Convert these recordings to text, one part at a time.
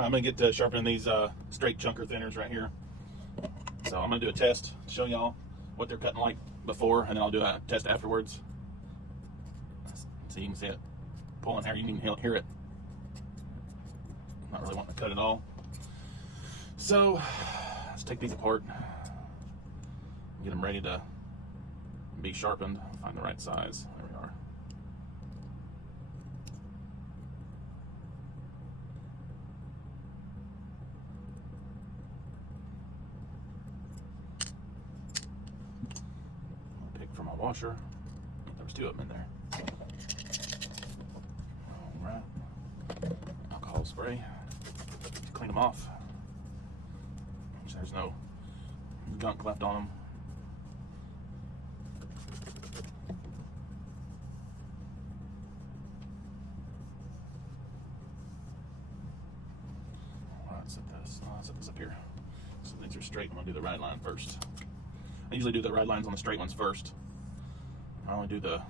Alright, I'm going to get sharpening these straight chunker thinners right here. So I'm going to do a test to show y'all what they're cutting like before, and then I'll do a test afterwards. So you can see it pulling here, you can hear it. Not really wanting to cut it all. So let's take these apart, get them ready to be sharpened, find the right size. There we are. I'll pick from my washer. There was 2 of them in there. Alright. Alcohol spray. Clean them off. So there's no gunk left on them. Set this up here. So these are straight. I'm going to do the ride line first. I usually do the ride lines on the straight ones first. I only do the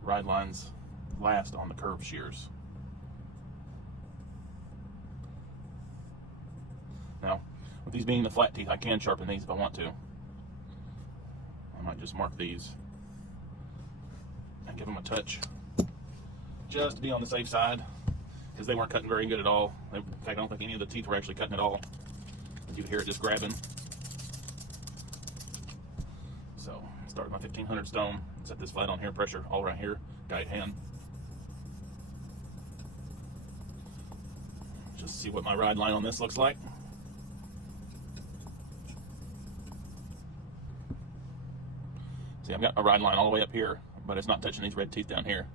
ride lines last on the curved shears. Now, with these being the flat teeth, I can sharpen these if I want to. I might just mark these and give them a touch just to be on the safe side, because they weren't cutting very good at all. In fact, I don't think any of the teeth were actually cutting at all. You hear it just grabbing. So, start with my 1500 stone, set this flat on here, pressure all right here, guide hand. Just see what my ride line on this looks like. See, I've got a ride line all the way up here, but it's not touching these red teeth down here.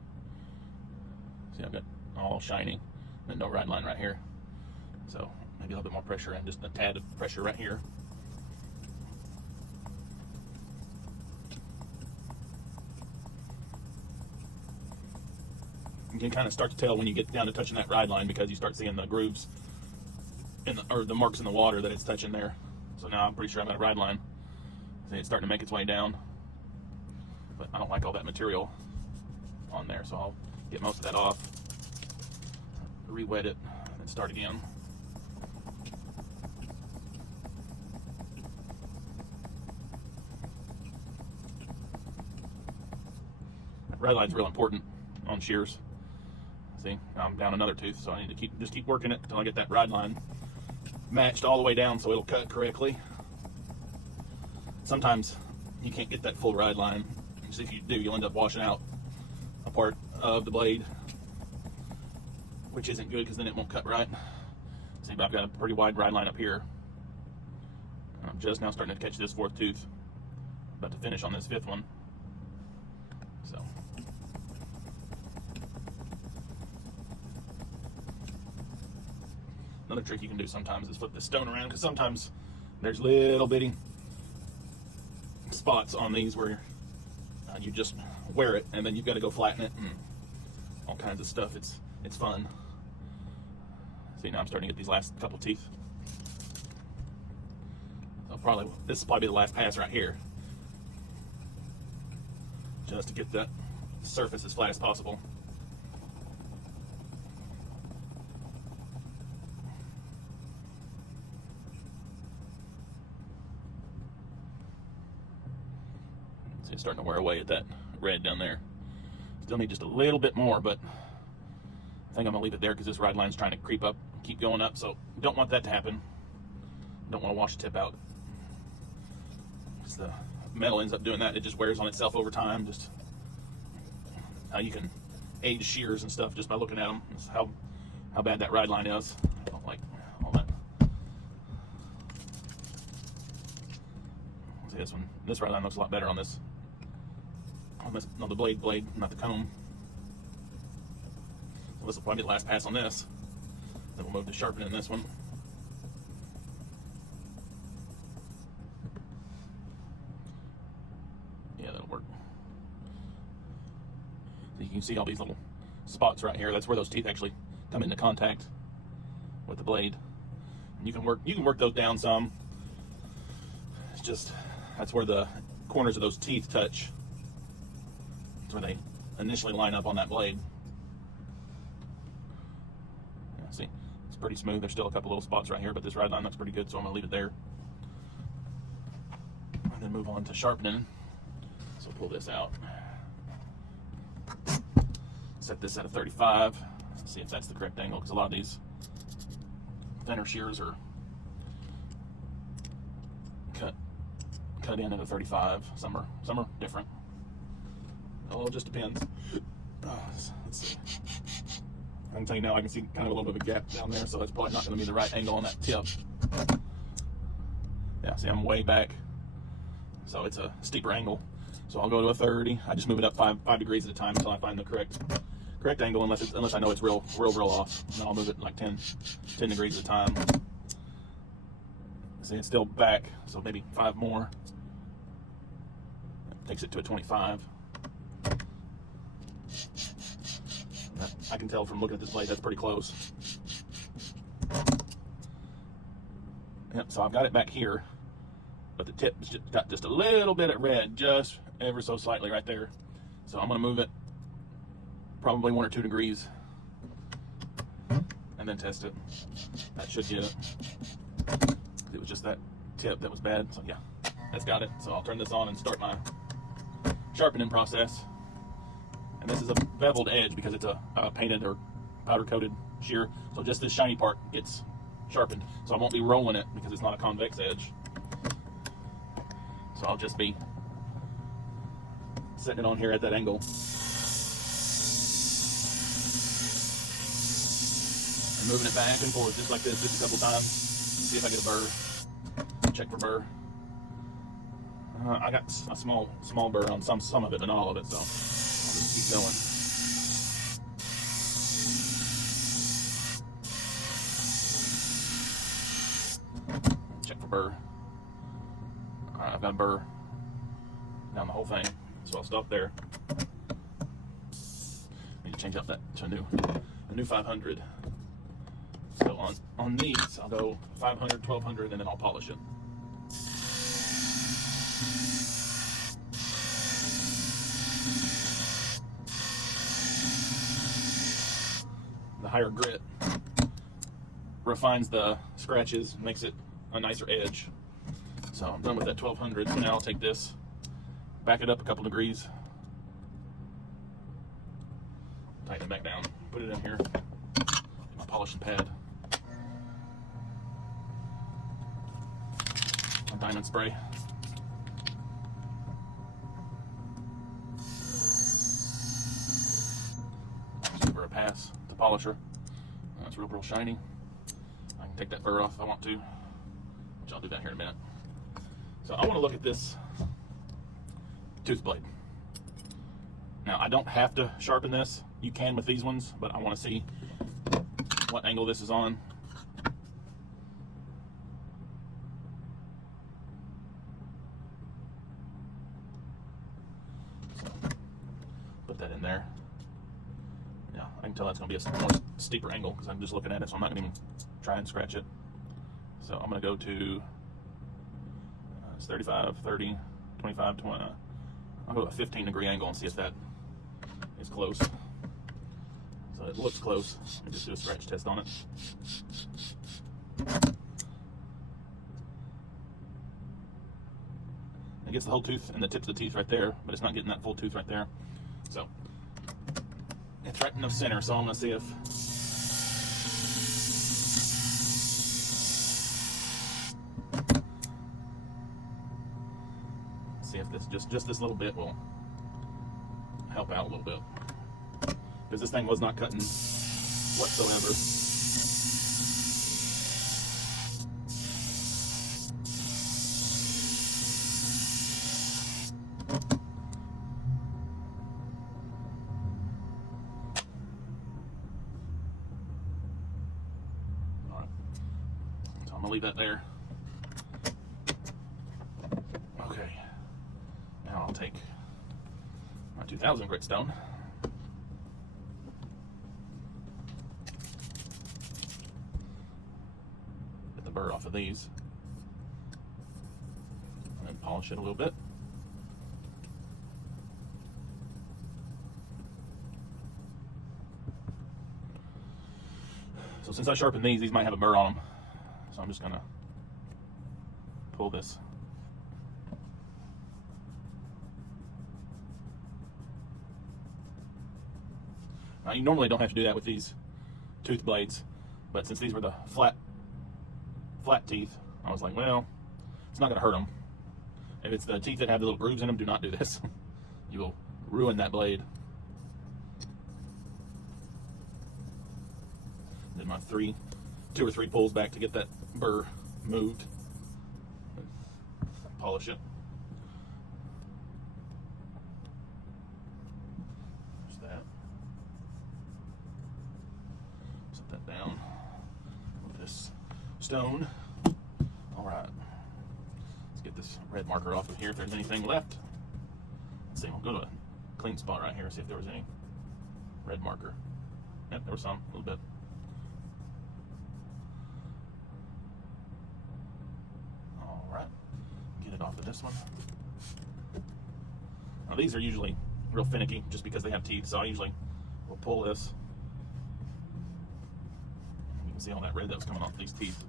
See, I've got all shiny, and no ride line right here. So maybe a little bit more pressure and just a tad of pressure right here. You can kind of start to tell when you get down to touching that ride line, because you start seeing the grooves in or the marks in the water that it's touching there. So now I'm pretty sure I'm at a ride line. See, it's starting to make its way down, but I don't like all that material on there, so I'll get most of that off, re-wet it, and start again. Ride line's real important on shears. See, I'm down another tooth, so I need to just keep working it until I get that ride line matched all the way down so it'll cut correctly. Sometimes you can't get that full ride line. So if you do, you'll end up washing out a part of the blade, which isn't good because then it won't cut right. See, but I've got a pretty wide ride line up here. I'm just now starting to catch this 4th tooth. About to finish on this 5th one. So. Another trick you can do sometimes is flip this stone around, because sometimes there's little bitty spots on these where you just wear it and then you've got to go flatten it and all kinds of stuff. It's fun. See, now I'm starting to get these last couple teeth. So this will probably be the last pass right here, just to get that surface as flat as possible. See, it's starting to wear away at that red down there. Still need just a little bit more, but I think I'm gonna leave it there because this ride line's trying to creep up, keep going up, so don't want that to happen. Don't want to wash the tip out. Because the metal ends up doing that, it just wears on itself over time. Just how you can age shears and stuff just by looking at them. That's how bad that ride line is. I don't like all that. See, this ride line looks a lot better on this. No, the blade, not the comb. So this will probably be the last pass on this. Then we'll move to sharpening this one. Yeah, that'll work. So you can see all these little spots right here. That's where those teeth actually come into contact with the blade. And you can work those down some. It's just that's where the corners of those teeth touch. That's where they initially line up on that blade. Yeah, see, It's pretty smooth. There's still a couple little spots right here, but this ride line looks pretty good, so I'm gonna leave it there. And then move on to sharpening. So pull this out. Set this at a 35. See if that's the correct angle, because a lot of these thinner shears are cut in at a 35. Some are different. It just depends. Let's see. I can tell you now, I can see kind of a little bit of a gap down there, so that's probably not going to be the right angle on that tip. Yeah, see, I'm way back, so it's a steeper angle. So I'll go to a 30. I just move it up 5 degrees at a time until I find the correct angle, unless I know it's real off. And then I'll move it like 10 degrees at a time. See, it's still back, so maybe 5 more. That takes it to a 25. I can tell from looking at this blade that's pretty close. Yep, so I've got it back here, but the tip got just a little bit of red, just ever so slightly right there. So I'm going to move it probably 1 or 2 degrees and then test it. That should get it. It was just that tip that was bad. So yeah, that's got it. So I'll turn this on and start my sharpening process. And this is a beveled edge because it's a painted or powder coated shear. So just this shiny part gets sharpened. So I won't be rolling it because it's not a convex edge. So I'll just be setting it on here at that angle. And moving it back and forth just like this, just a couple times. See if I get a burr. Check for burr. I got a small burr on some of it, but not all of it, so I'll just keep going. Check for burr. Alright, I've got a burr down the whole thing, so I'll stop there. Need to change out that to a new 500. So on these, I'll go 500, 1200, and then I'll polish it. The higher grit refines the scratches, makes it a nicer edge. So I'm done with that 1200. So now I'll take this, back it up a couple degrees, tighten it back down, put it in here, my polishing pad, my diamond spray. Just give her a pass to polish her. That's real shiny. I can take that burr off if I want to, which I'll do that here in a minute. So I want to look at this tooth blade. Now I don't have to sharpen this. You can with these ones, but I want to see what angle this is on. So put that in there. Yeah, I can tell that's going to be a more steeper angle because I'm just looking at it, so I'm not going to even try and scratch it. So I'm going to go to it's 35, 30, 25, 20. I'll go to a 15 degree angle and see if that is close. So it looks close. Let me just do a scratch test on it. It gets the whole tooth and the tips of the teeth right there, but it's not getting that full tooth right there. So it's right in the center, so I'm going to see if this just this little bit will help out a little bit, because this thing was not cutting whatsoever. All right, so I'm gonna leave that there. I'll take my 2000 grit stone, get the burr off of these, and then polish it a little bit. So since I sharpened these might have a burr on them. So I'm just gonna pull this. Now you normally don't have to do that with these tooth blades, but since these were the flat teeth, I was like, well, it's not gonna hurt them. If it's the teeth that have the little grooves in them, do not do this. You will ruin that blade. Then my 2 or 3 pulls back to get that burr moved. Polish it. Just that. Set that down with this stone. All right. Let's get this red marker off of here if there's anything left. Let's see, we'll go to a clean spot right here, see if there was any red marker. Yep, there was some, a little bit. All right, get it off of this one. Now these are usually real finicky just because they have teeth, so I usually will pull this. You can see all that red that was coming off these teeth.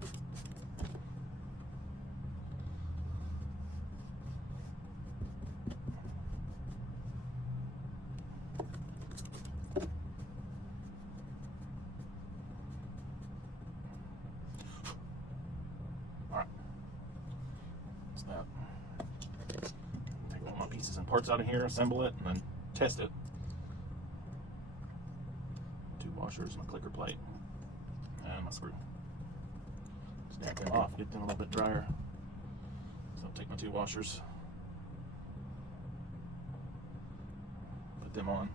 Take all my pieces and parts out of here, assemble it, and then test it. 2 washers, my clicker plate, and my screw. Stack them off, get them a little bit drier. So I'll take my 2 washers, put them on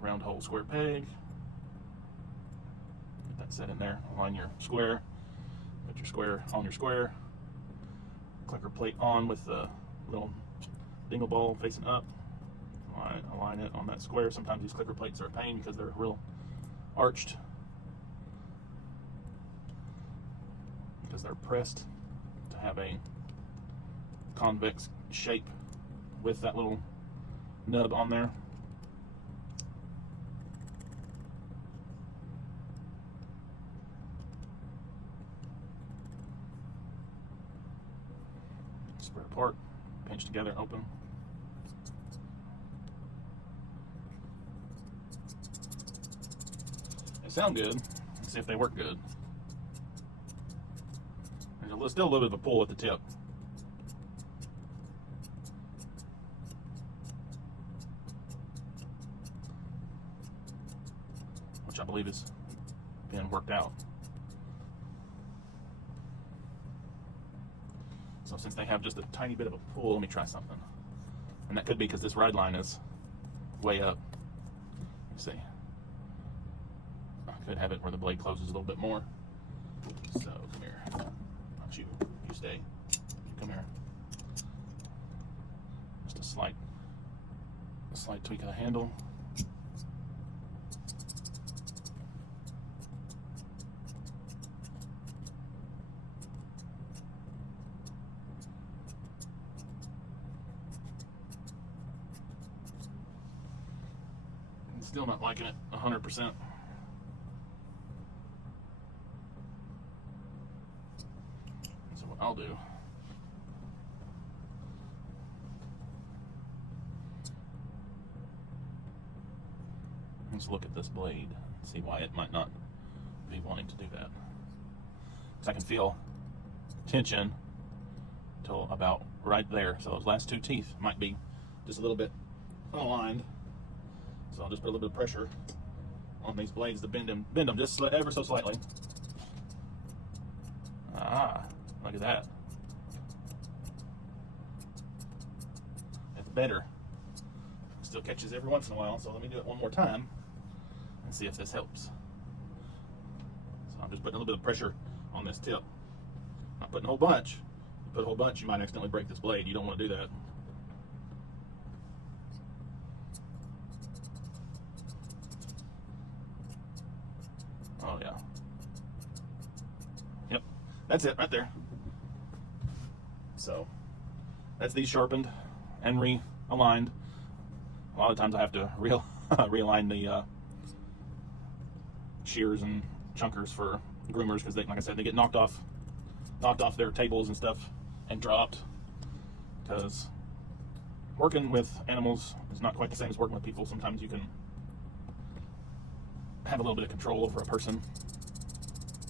round hole square peg. Get that set in there. Align your square. Put your square on your square. Clicker plate on with the little dingle ball facing up. Align it on that square. Sometimes these clicker plates are a pain because they're real arched, because they're pressed to have a convex shape with that little nub on there. Spread apart, pinch together, open. They sound good. Let's see if they work good. There's still a little bit of a pull at the tip. Which I believe is being worked out. So since they have just a tiny bit of a pull, let me try something. And that could be because this ride line is way up. Let's see. I could have it where the blade closes a little bit more. So come here. Not you. You stay. You come here. Just a slight tweak of the handle. Still not liking it 100%. So what I'll do, let's look at this blade and see why it might not be wanting to do that. Because I can feel tension till about right there. So those last 2 teeth might be just a little bit unaligned. So I'll just put a little bit of pressure on these blades to bend them just ever so slightly. Ah, look at that. It's better. Still catches every once in a while, so let me do it one more time and see if this helps. So I'm just putting a little bit of pressure on this tip. Not putting a whole bunch. If you put a whole bunch, you might accidentally break this blade. You don't want to do that. Oh yeah. Yep, that's it right there. So that's these sharpened and realigned. A lot of times I have to realign the shears and chunkers for groomers because they, like I said, they get knocked off their tables and stuff and dropped. Because working with animals is not quite the same as working with people. Sometimes you can have a little bit of control over a person,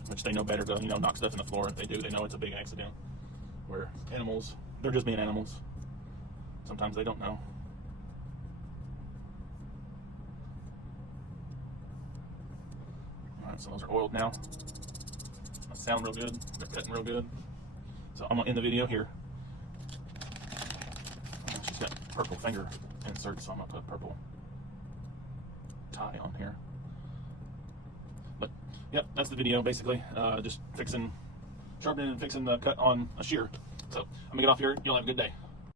which they know better to, you know, knock stuff in the floor. If they do, they know it's a big accident. Where animals, they're just being animals. Sometimes they don't know. Alright, so those are oiled now. They sound real good. They're cutting real good. So I'm going to end the video here. She's got purple finger inserts, so I'm going to put a purple tie on here. But, yep, that's the video, basically. Just sharpening and fixing the cut on a shear. So, I'm going to get off here. Y'all have a good day.